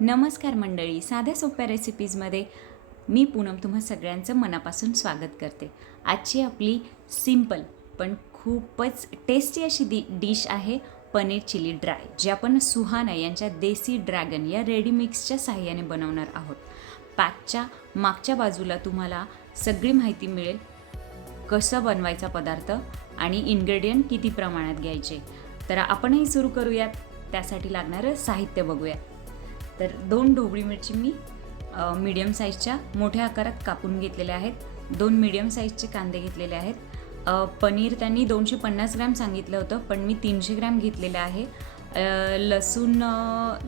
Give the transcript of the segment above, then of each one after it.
नमस्कार मंडळी साध्या सोप्या रेसिपीजमध्ये मी पूनम तुम्हा सगळ्यांचं मनापासून स्वागत करते. आजची आपली सिंपल पण खूपच टेस्टी अशी दि डिश आहे पनीर चिली ड्राय जे आपण सुहाना यांच्या देसी ड्रॅगन या रेडी मिक्सच्या साह्याने बनवणार आहोत. पॅकच्या मागच्या बाजूला तुम्हाला सगळी माहिती मिळेल कसं बनवायचा पदार्थ आणि इन्ग्रेडियंट किती प्रमाणात घ्यायचे. तर आपणही सुरू करूयात. त्यासाठी लागणारं साहित्य बघूयात. तर दोन ढोबळी मिरची मी मीडियम साईजच्या मोठ्या आकारात कापून घेतलेल्या आहेत. दोन मीडियम साईजचे कांदे घेतलेले आहेत. पनीर त्यांनी दोनशे पन्नास ग्रॅम सांगितलं होतं पण मी तीनशे ग्रॅम घेतलेलं आहे. लसूण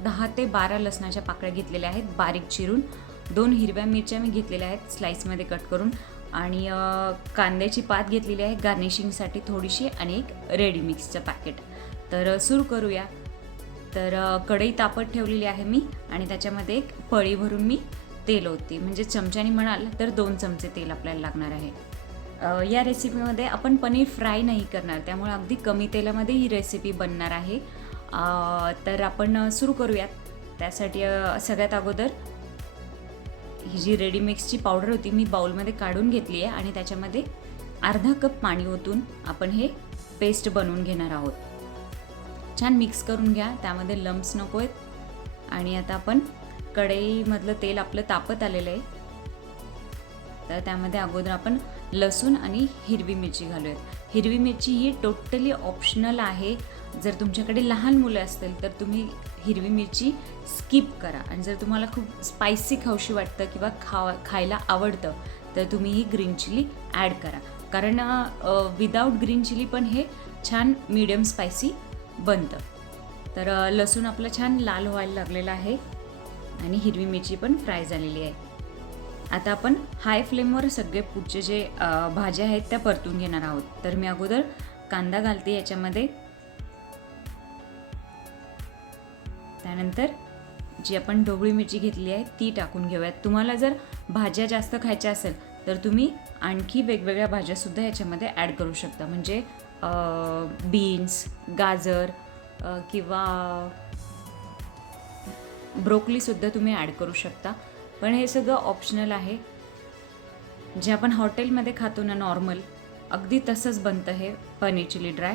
दहा ते बारा लसणाच्या पाकळ्या घेतलेल्या आहेत बारीक चिरून. दोन हिरव्या मिरच्या मी घेतलेल्या आहेत स्लाईसमध्ये कट करून. आणि कांद्याची पात घेतलेली आहे गार्निशिंगसाठी थोडीशी आणि एक रेडी मिक्सचं पॅकेट तर सुरू करूया. तर कढई तापत ठेवलेली आहे मी आणि त्याच्यामध्ये एक पळी भरून मी तेल होती म्हणजे चमच्याने म्हणाल तर दोन चमचे तेल आपल्याला लागणार आहे. या रेसिपीमध्ये आपण पनीर फ्राय नाही करणार. त्यामुळे अगदी कमी तेलामध्ये ही रेसिपी बनणार आहे. तर आपण सुरू करूयात. त्यासाठी सगळ्यात अगोदर ही जी रेडी मिक्सची पावडर होती मी बाउलमध्ये काढून घेतली आहे आणि त्याच्यामध्ये अर्धा कप पाणी ओतून आपण हे पेस्ट बनवून घेणार आहोत. छान मिक्स करून घ्या त्यामध्ये लम्स नको आहेत. आणि आता आपण कढईमधलं तेल आपलं तापत आलेलं आहे. तर त्यामध्ये अगोदर आपण लसूण आणि हिरवी मिरची घालूयात. हिरवी मिरची ही टोटली ऑप्शनल आहे. जर तुमच्याकडे लहान मुलं असतील तर तुम्ही हिरवी मिरची स्किप करा. आणि जर तुम्हाला खूप स्पायसी खाऊशी वाटतं किंवा खा खायला आवडतं तर तुम्ही ही ग्रीन चिली ॲड करा. कारण विदाऊट ग्रीन चिली पण हे छान मीडियम स्पायसी बनतं तर लसूण आपलं छान लाल व्हायला लागलेलं आहे आणि हिरवी मिरची पण फ्राय झालेली आहे. आता आपण हाय फ्लेमवर सगळे पुढचे जे भाज्या आहेत त्या परतून घेणार आहोत. तर मी अगोदर कांदा घालते याच्यामध्ये. त्यानंतर जी आपण ढोबळी मिरची घेतली आहे ती टाकून घेऊयात. तुम्हाला जर भाज्या जास्त खायच्या असेल तर तुम्ही आणखी वेगवेगळ्या भाज्यासुद्धा याच्यामध्ये ॲड करू शकता. म्हणजे बीन्स गाजर किंवा ब्रोकलीसुद्धा तुम्ही ॲड करू शकता. पण हे सगळं ऑप्शनल आहे. जे आपण हॉटेलमध्ये खातो ना नॉर्मल अगदी तसंच बनतं हे पनीर चिली ड्राय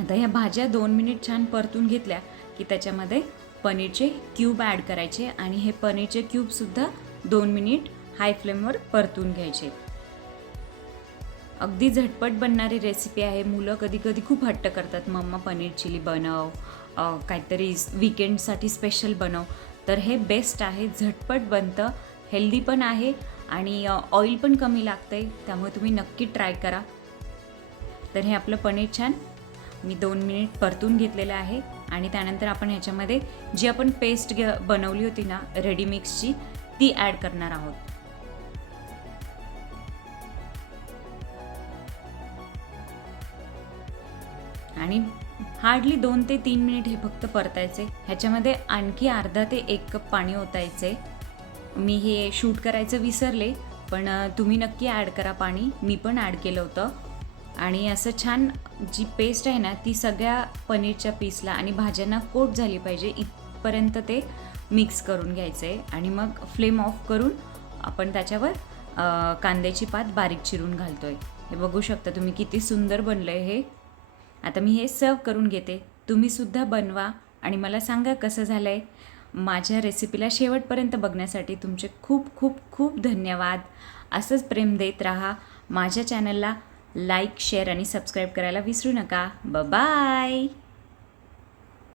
आता ह्या भाज्या दोन मिनिट छान परतून घेतल्या की त्याच्यामध्ये पनीरचे क्यूब ॲड करायचे आणि हे पनीरचे क्यूबसुद्धा दोन मिनिट हाय फ्लेमवर परतून घ्यायचे. अगदी झटपट बनणारी रेसिपी आहे. मुलं कधी कधी खूप हट्ट करतात. मम्मा पनीर चिली बनव काहीतरी विकेंडसाठी स्पेशल बनव. तर हे बेस्ट आहे. झटपट बनतं. हेल्दी पण आहे आणि ऑइल पण कमी लागतं आहे त्यामुळे तुम्ही नक्की ट्राय करा. तर हे आपलं पनीर छान. मी दोन मिनिट परतून घेतलेलं आहे. आणि त्यानंतर आपण ह्याच्यामध्ये जी आपण पेस्ट घ बनवली होती ना रेडी मिक्सची ती ॲड करणार आहोत. आणि हार्डली दोन ते तीन मिनिट हे फक्त परतायचे. ह्याच्यामध्ये आणखी अर्धा ते एक कप पाणी ओतायचे. मी हे शूट करायचं विसरले पण तुम्ही नक्की ॲड करा पाणी. मी पण ॲड केलं होतं. आणि असं छान जी पेस्ट आहे ना ती सगळ्या पनीरच्या पीसला आणि भाज्यांना कोट झाली पाहिजे इथपर्यंत ते मिक्स करून घ्यायचं. आहे आणि मग फ्लेम ऑफ करून आपण त्याच्यावर कांद्याची पात बारीक चिरून घालतो आहे हे बघू शकता तुम्ही किती सुंदर बनलं आहे हे. आता मी हे सर्व करून घेते. तुम्हीसुद्धा बनवा आणि मला सांगा कसं झालं आहे माझ्या रेसिपीला शेवटपर्यंत बघण्यासाठी तुमचे खूप खूप खूप धन्यवाद. असंच प्रेम देत राहा. माझ्या चॅनलला लाईक शेअर आणि सबस्क्राईब करायला विसरू नका. ब बाय